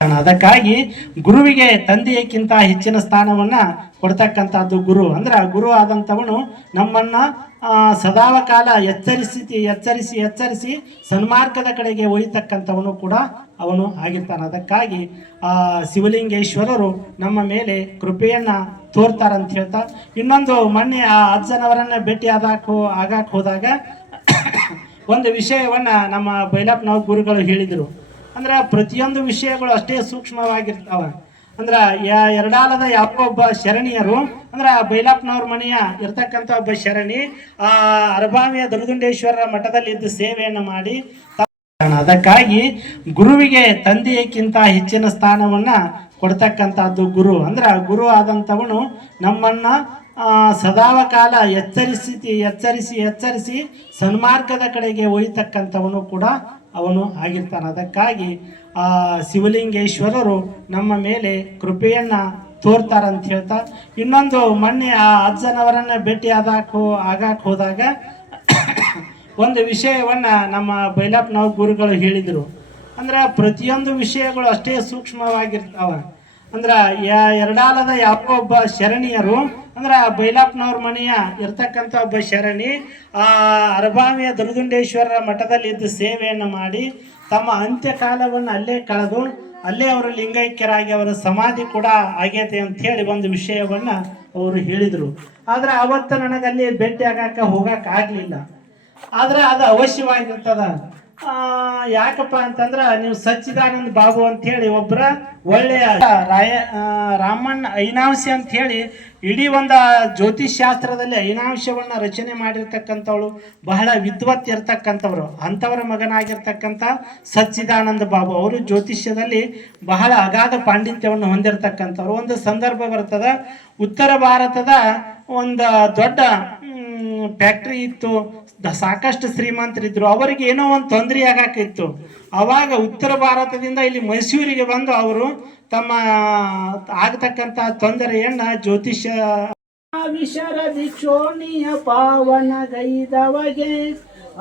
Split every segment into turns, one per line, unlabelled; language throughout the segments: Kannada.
ಅದಕ್ಕಾಗಿ ಗುರುವಿಗೆ ತಂದೆಯಕ್ಕಿಂತ ಹೆಚ್ಚಿನ ಸ್ಥಾನವನ್ನ ಕೊಡ್ತಕ್ಕಂಥದ್ದು ಗುರು. ಅಂದ್ರೆ ಗುರು ಆದಂಥವನು ನಮ್ಮನ್ನ ಸದಾವ ಕಾಲ ಎಚ್ಚರಿಸಿ ಎಚ್ಚರಿಸಿ ಎಚ್ಚರಿಸಿ ಸನ್ಮಾರ್ಗದ ಕಡೆಗೆ ಒಯ್ತಕ್ಕಂಥವನು ಕೂಡ ಅವನು ಆಗಿರ್ತಾನೆ. ಅದಕ್ಕಾಗಿ ಆ ಶಿವಲಿಂಗೇಶ್ವರರು ನಮ್ಮ ಮೇಲೆ ಕೃಪೆಯನ್ನ ತೋರ್ತಾರಂತ ಹೇಳ್ತಾ, ಇನ್ನೊಂದು ಮೊನ್ನೆ ಆ ಅಜ್ಜನವರನ್ನ ಭೇಟಿ ಆದಾಕ ಆಗಾಕ ಹೋದಾಗ ಒಂದು ವಿಷಯವನ್ನ ನಮ್ಮ ಬೈಲಾಪ್ನವ್ ಗುರುಗಳು ಹೇಳಿದರು. ಅಂದ್ರೆ ಪ್ರತಿಯೊಂದು ವಿಷಯಗಳು ಅಷ್ಟೇ ಸೂಕ್ಷ್ಮವಾಗಿರ್ತಾವ. ಅಂದ್ರ ಯಾ ಎರಡಾಲದ ಯಾವ ಒಬ್ಬ ಶರಣಿಯರು, ಅಂದ್ರ ಬೈಲಾಪ್ನವ್ರ ಮನೆಯ ಇರ್ತಕ್ಕಂಥ ಒಬ್ಬ ಶರಣಿ, ಆ ಅರಭಾವಿಯ ದುರ್ಗುಂಡೇಶ್ವರರ ಮಠದಲ್ಲಿ ಇದ್ದು ಸೇವೆಯನ್ನು ಮಾಡಿ ಅದಕ್ಕಾಗಿ ಗುರುವಿಗೆ ತಂದೆಯಕ್ಕಿಂತ ಹೆಚ್ಚಿನ ಸ್ಥಾನವನ್ನ ಕೊಡ್ತಕ್ಕಂಥದ್ದು ಗುರು. ಅಂದ್ರೆ ಗುರು ಆದಂಥವನು ನಮ್ಮನ್ನ ಸದಾವ ಕಾಲ ಎಚ್ಚರಿಸಿ ಎಚ್ಚರಿಸಿ ಎಚ್ಚರಿಸಿ ಸನ್ಮಾರ್ಗದ ಕಡೆಗೆ ಒಯ್ತಕ್ಕಂಥವನು ಕೂಡ ಅವನು ಆಗಿರ್ತಾನೆ. ಅದಕ್ಕಾಗಿ ಆ ಶಿವಲಿಂಗೇಶ್ವರರು ನಮ್ಮ ಮೇಲೆ ಕೃಪೆಯನ್ನ ತೋರ್ತಾರಂತ ಹೇಳ್ತಾ, ಇನ್ನೊಂದು ಮೊನ್ನೆ ಆ ಅಜ್ಜನವರನ್ನ ಭೇಟಿ ಆದಾಕ ಆಗಾಕ್ ಹೋದಾಗ ಒಂದು ವಿಷಯವನ್ನ ನಮ್ಮ ಬೈಲಪ್ಪನವ್ರ ಗುರುಗಳು ಹೇಳಿದರು. ಅಂದ್ರೆ ಪ್ರತಿಯೊಂದು ವಿಷಯಗಳು ಅಷ್ಟೇ ಸೂಕ್ಷ್ಮವಾಗಿರ್ತಾವ. ಅಂದ್ರೆ ಎರಡಾಲದ ಯಾವ ಒಬ್ಬ ಶರಣಿಯರು ಅಂದ್ರ ಬೈಲಾಪ್ನವ್ರ ಮನೆಯ ಇರ್ತಕ್ಕಂಥ ಒಬ್ಬ ಶರಣಿ ಆ ಅರಭಾವಿಯ ದುರ್ಗುಂಡೇಶ್ವರರ ಮಠದಲ್ಲಿ ಇದ್ದು ಸೇವೆಯನ್ನು ಮಾಡಿ ತಮ್ಮ ಅಂತ್ಯಕಾಲವನ್ನು ಅಲ್ಲೇ ಕಳೆದು ಅಲ್ಲೇ ಅವರು ಲಿಂಗೈಕ್ಯರಾಗಿ ಅವರ ಸಮಾಧಿ ಕೂಡ ಆಗೈತೆ ಅಂತ ಹೇಳಿ ಒಂದು ವಿಷಯವನ್ನ ಅವರು ಹೇಳಿದರು. ಆದ್ರೆ ಅವತ್ತು ನನಗಲ್ಲಿ ಭೇಟಿ ಆಗಾಕ ಹೋಗಕ್ ಆಗಲಿಲ್ಲ. ಆದ್ರೆ ಅದು ಅವಶ್ಯವಾಗಿರ್ತದ. ಆ, ಯಾಕಪ್ಪ ಅಂತಂದ್ರ ನೀವು ಸಚ್ಚಿದಾನಂದ ಬಾಬು ಅಂತ ಹೇಳಿ ಒಬ್ಬರ ಒಳ್ಳೆಯ ರಾಯ ರಾಮಣ್ಣ ಐನಾಂಶ ಅಂತ ಹೇಳಿ ಇಡೀ ಒಂದು ಜ್ಯೋತಿಷ್ ಶಾಸ್ತ್ರದಲ್ಲಿ ಐನಾಂಶವನ್ನ ರಚನೆ ಮಾಡಿರ್ತಕ್ಕಂಥವಳು. ಬಹಳ ವಿದ್ವತ್ ಇರ್ತಕ್ಕಂಥವ್ರು. ಅಂಥವರ ಮಗನಾಗಿರ್ತಕ್ಕಂಥ ಸಚ್ಚಿದಾನಂದ ಬಾಬು ಅವರು ಜ್ಯೋತಿಷ್ಯದಲ್ಲಿ ಬಹಳ ಅಗಾಧ ಪಾಂಡಿತ್ಯವನ್ನು ಹೊಂದಿರತಕ್ಕಂಥವ್ರು. ಒಂದು ಸಂದರ್ಭ ಬರ್ತದ, ಉತ್ತರ ಭಾರತದ ಒಂದು ದೊಡ್ಡ ಫ್ಯಾಕ್ಟ್ರಿ ಇತ್ತು. ಸಾಕಷ್ಟು ಶ್ರೀಮಂತರಿದ್ರು. ಅವರಿಗೆ ಏನೋ ಒಂದು ತೊಂದರೆ ಆಗಾಕಿತ್ತು. ಅವಾಗ ಉತ್ತರ ಭಾರತದಿಂದ ಇಲ್ಲಿ ಮೈಸೂರಿಗೆ ಬಂದು ಅವರು ತಮ್ಮ, ಆಗತಕ್ಕಂತ ತೊಂದರೆಯನ್ನ ಜ್ಯೋತಿಷ್ಯ ವಿಶರ ದಿಕ್ಷೋಣಿಯ ಪಾವನ ಗೈದವಗೆ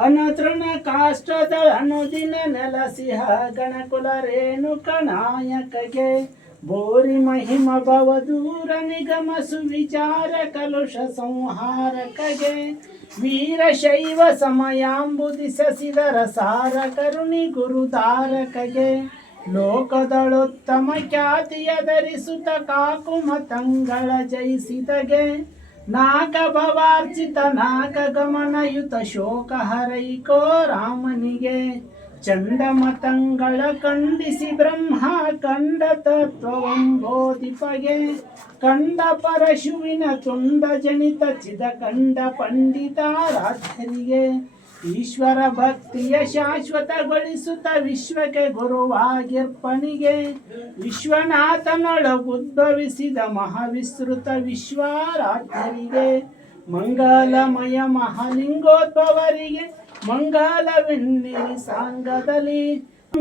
ಅನತೃಣ ಕಾಷ್ಟದ ಅನುದಿನ ನೆಲಸಿಹ ಗಣಕುಲ ರೇಣುಕ ನಾಯಕಗೆ ಬೋರಿ ಮಹಿಮ ಭವ ದೂರ ನಿಗಮ ಸುವಿಚಾರ ಕಲುಷ ಸಂಹಾರಕಗೆ ವೀರಶೈವ ಸಮಯಾಂಬುದಿ ಸಸಿದರ ಸಾರ ಕರುಣಿ ಗುರುಧಾರಕಗೆ ಲೋಕದಳೋತ್ತಮ ಖ್ಯಾತಿಯ ಧರಿಸುತ್ತ ಕಾಕುಮ ತಂಗಳ ಜಯಿಸಿದಗೆ ನಾಕ ಭವಾರ್ಚಿತ ನಾಕ ಗಮನಯುತ ಶೋಕ ಹರೈಕೋ ರಾಮನಿಗೆ ಚಂಡಮತಂಗಳ ಖಂಡಿಸಿ ಬ್ರಹ್ಮ ಕಂಡ ತತ್ವವಂ ಬೋಧಿಪಗೆ. ಕಂಡ ಪರಶುವಿನ ತುಂಡ ಜನಿತ ಚಿದ ಕಂಡ ಪಂಡಿತ ರಾಧ್ಯರಿಗೆ ಈಶ್ವರ ಭಕ್ತಿಯ ಶಾಶ್ವತಗೊಳಿಸುತ್ತ ವಿಶ್ವಕ್ಕೆ ಗುರುವಾಗಿರ್ಪಣಿಗೆ ವಿಶ್ವನಾಥನೊಳಗುದ್ಭವಿಸಿದ ಮಹಾವಿಸ್ತೃತ ವಿಶ್ವರಾಧ್ಯರಿಗೆ. ಮಂಗಲಮಯ ಮಹಾಲಿಂಗೋದ್ಭವರಿಗೆ ಮಂಗಲವೆನ್ನಿರಿ ಸಾಂಗದಲ್ಲಿ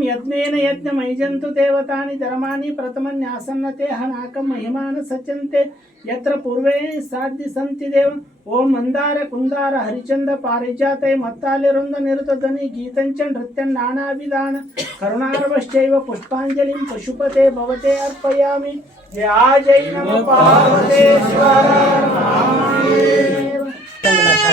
ಯಜ್ಞೇನ ಯಜ್ಞ ಮೈಜಂತು ದೇವತಾನಿ ಧರ್ಮಾಣಿ ಪ್ರಥಮನ್ಯಾಸನ್ನತೆ ಹನಾಕ ಮಹಿಮಾನ ಸಜ್ಜಂತೆ ಯತ್ರ ಪೂರ್ವೇ ಸಾಧ್ಯ ಸಂತಿ ದೇವ ಓಂ ಮಂದಾರ ಕುಂದಾರ ಹರಿಚಂದ ಪಾರಿಜಾತೆ ಮತ್ತಾಲಿರೊಂದ ನಿರುತ ಧ್ವನಿ ಗೀತಂಚ ನೃತ್ಯ ನಾನಾವಿಧಾನ ಕರುಣಾರ್ವಶ್ಚೈವ ಪುಷ್ಪಾಂಜಲಿಂ ಪಶುಪತೆ ಭವತೆ ಅರ್ಪಯಾಮಿ ಜಯ ಜೈ ನಮ ಪಾರ್ವತೇಶ್ವರ ರಾಮದೇವ.